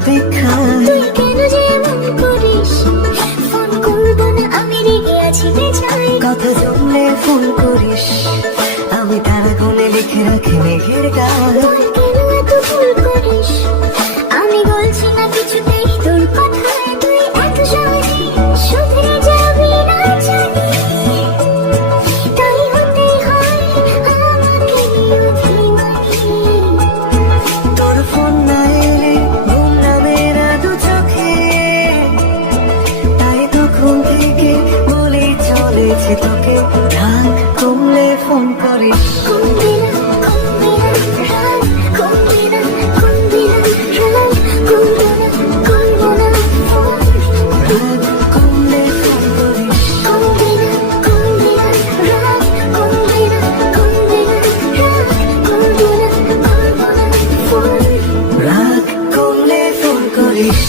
অপেক্ষায়। তুই কেন যে এমন করিস, ফোন করবো না আমি রেগে আছি বেজায়। কথা জমলে ফোন করিস, আমি তারা কোণে লিখে রাখি মেঘের গান। তুই কেন এত ভুল করিস, আমি বলছি না কিছুতেই তোর কথায়। তুই এত সহজে শুধরে যাবি না জানি, তাই হতেই হয় আমাকে অভিমানী। তোর ফোন না এলে ঘুম নামে না দু চোখে, তাই তো ঘুম থেকে বলেই চলেছে তোকে। রাগ কমলে ফোন করিস, কমবে না, কমবে না রাগ, কমবে না, কমবে না রাগ, করবো না, করবো না ফোন। রাগ কমলে ফোন করিস, কমবে না, কমবে না রাগ, কমবে না, কমবে না রাগ, করবো না, করবো না ফোন। রাগ কমলে ফোন করিস।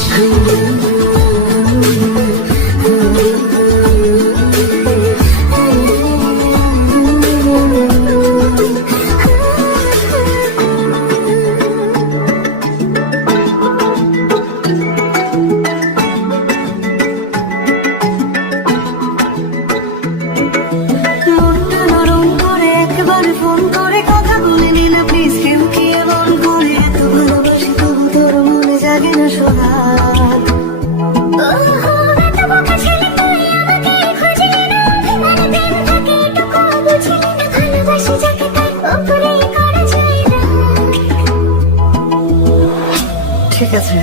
মনটা নরম করে একবার ফোন করে কথা বলে নিলে প্লিজ। কেউ কি এমন করে এত ভালোবাসি তবু তোর মনে জাগে না সোহাগ। ওহো, এত বোকা ছেলে তুই আমাকে খুঁজলি না, মানে প্রেম থাকে এটুকু বুঝলি না, ভালোবাসি যাকে তার ওপরেই করা যায় না। ঠিক আছে,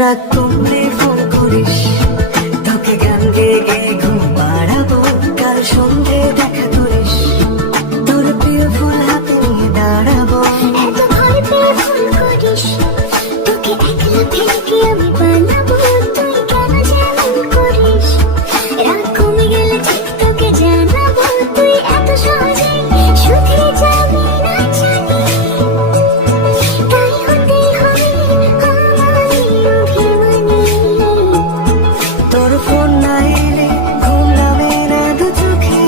রাগ কমলে ফোন করিস, তোকে গান গেয়ে গেয়ে ঘুম পাড়াবো। কাল সন্ধে দেখা করিস, তোর প্রিয় ফুল হাতে নিয়ে দাঁড়াবো। এত ভয় পেয়ে ফোন করিস, তোকে একলা ফেলে কি আমি বানাবো? তুই কেন যে এমন করিস, রাগ কমে গেলে ঠিক তোকে জানাবো। তুই এত সহজে শুধরে যাবি না জানি, তাই হতেই হয় আমারই অভিমানী। তোর ফোন না এলে ঘুম নামে না দু চোখে,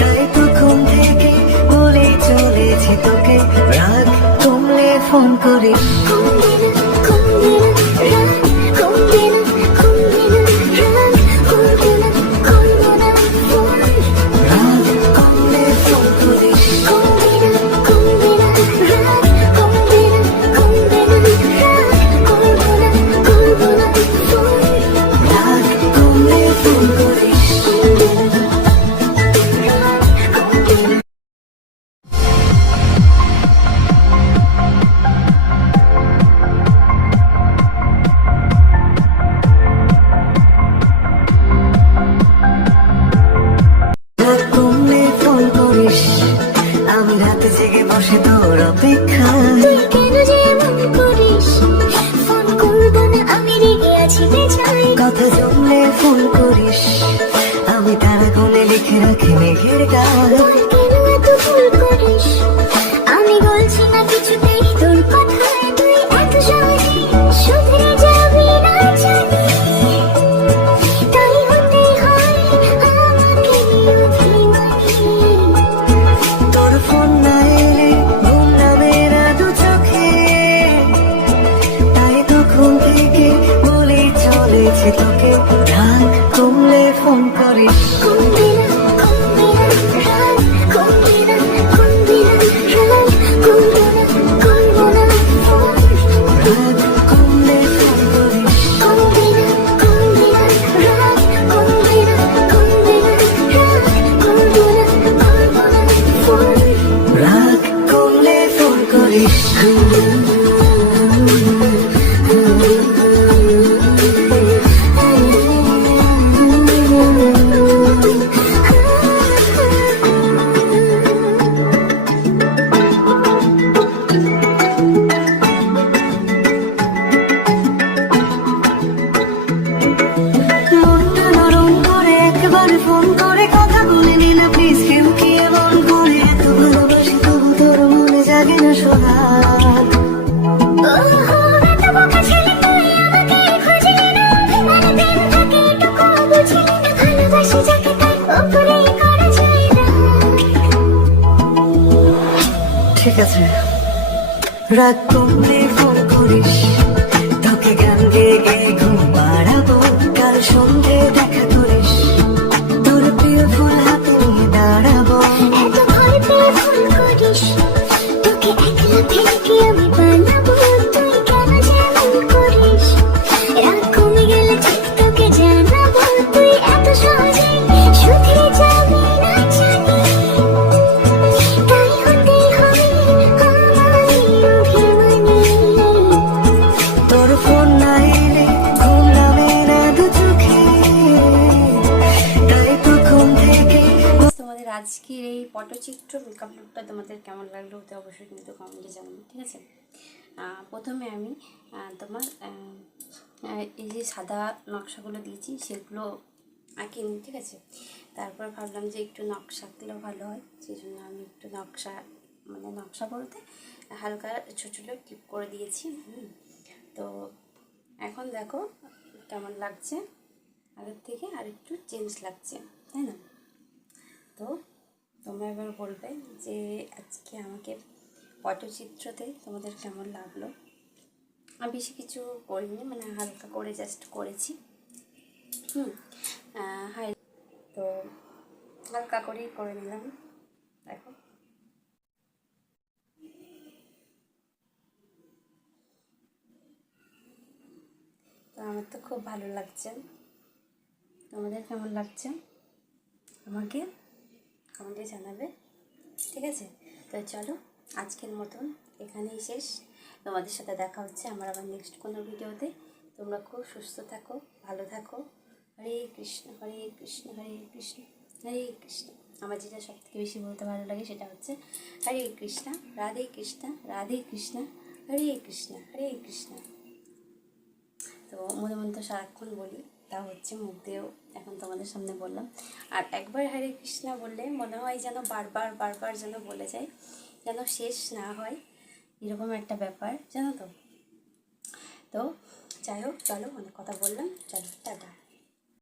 তাই তো ঘুম থেকে বলেই চলেছে তোকে। রাগ কমলে ফোন করিস, কমবে না, কমবে না রাগ, কমবে না, কমবে না রাগ, করবো না, করবো না ফোন। রাগ কমলে ফোন করিস, কমবে না, কমবে না রাগ, কমবে না, কমবে না রাগ, করবো না, করবো না ফোন। রাগ কমলে ফোন করিস। রাগ কমলে ফোন করিস, আমি রাতে জেগে বসে তোর অপেক্ষায়। তুই কেন যে এমন করিস, ফোন করবো না আমি রেগে আছি বেজায়। কথা জমলে ফোন করিস, আমি তারা কোণে লিখে রাখি মেঘের গান। তুই কেন এত ভুল করিস, আমি বলছি না কিছুতেই তোর কথায়। তুই এত সহজে শুধরে যাবি না জানি, তাই হতেই হয় আমাকে অভিমানী। তোর ফোন না এলে ঘুম নামে না দু চোখে, তাই তো ঘুম থেকে বলেই চলেছে তোকে। রাগ কমলে ফোন করিস, কমবে না, কমবে না রাগ, কমবে না, কমবে না রাগ, করবো না, করবো না ফোন। রাগ কমলে ফোন করিস, কমবে না, কমবে না রাগ, কমবে না, কমবে না রাগ, করবো না, করবো না ফোন। রাগ কমলে ফোন করিস। মনটা নরম করে একবার ফোন করে কথা বলে নিলে প্লিজ। কেউ কি এমন করে এত ভালোবাসি তবু তোর মনে জাগে না সোহাগ। ওহো, এত বোকা ছেলে তুই আমাকে খুঁজলি না, মানে প্রেম থাকে এটুকু বুঝলি না, ভালোবাসি যাকে তার ওপরেই করা যায় না। ঠিক আছে, রাগ কমলে ফোন করিস। করিস তোকে গান গেয়ে গেয়ে ঘুম পাড়াবো কাল সন্ধে দেখা করিস তোর প্রিয় ফুল হাতে নিয়ে দাঁড়াবো এত ভয় পেয়ে ভুল করিস তোকে একলা ফেলে কি আমি বানাবো তুই কেন যেমন করিস রাগ কমে গেলে ঠিক তোকে জানাবো তুই এত সহজে শুধরে যাবি না জানি তাই হতে হবে আমারই অভিমানী তোর ফোন না এলে ঘুম নামে না দু চোখে তাই তো ঘুম থেকে তোমাদের আজকের এই পটচিত্র মেকআপ লুকটা তোমাদের কেমন লাগলো ওতে অবশ্যই কিন্তু কমেন্টে জানাবো, ঠিক আছে। প্রথমে আমি তোমার এই যে সাদা নকশাগুলো দিয়েছি সেগুলো আঁকিনি, ঠিক আছে। তারপর ভাবলাম যে একটু নকশা আঁকলেও ভালো হয়, সেই জন্য আমি একটু নকশা মানে নকশা বলতে হালকা ছোটো ছোটো ক্লিপ করে দিয়েছি। তো এখন দেখো কেমন লাগছে, আগের থেকে আর একটু চেঞ্জ লাগছে, তাই না? তো তোমরা এবার বলবে যে আজকে আমাকে পটচিত্রতে তোমাদের কেমন লাগলো। আমি বেশি কিছু করিনি, মানে হালকা করে জাস্ট করেছি। হাই, তো হালকা করেই করে নিলাম। দেখো তো আমার তো খুব ভালো লাগছে, তোমাদের কেমন লাগছে আমাকে কমেন্টে জানাবে, ঠিক আছে। তো চলো আজকের মতন এখানেই শেষ, তোমাদের সাথে দেখা হচ্ছে আমার আবার নেক্সট কোনো ভিডিওতে। তোমরা খুব সুস্থ থাকো, ভালো থাকো। হরে কৃষ্ণ হরে কৃষ্ণ হরে কৃষ্ণ হরে কৃষ্ণ। আমার যেটা সব থেকে বেশি বলতে ভালো লাগে সেটা হচ্ছে হরে কৃষ্ণ রাধে কৃষ্ণ রাধে কৃষ্ণ হরে কৃষ্ণ হরে কৃষ্ণ। তো মনে মনে তো সারাক্ষণ বলি, তা হচ্ছে মুখ দিয়েও এখন তোমাদের সামনে বললাম। আর একবার হরে কৃষ্ণা বললে মনে হয় যেন বারবার বারবার যেন বলে যায়, যেন শেষ না হয়, এরকম একটা ব্যাপার, জানো তো। তো যাই হোক, চলো অনেক কথা বললাম, চলো টাটা।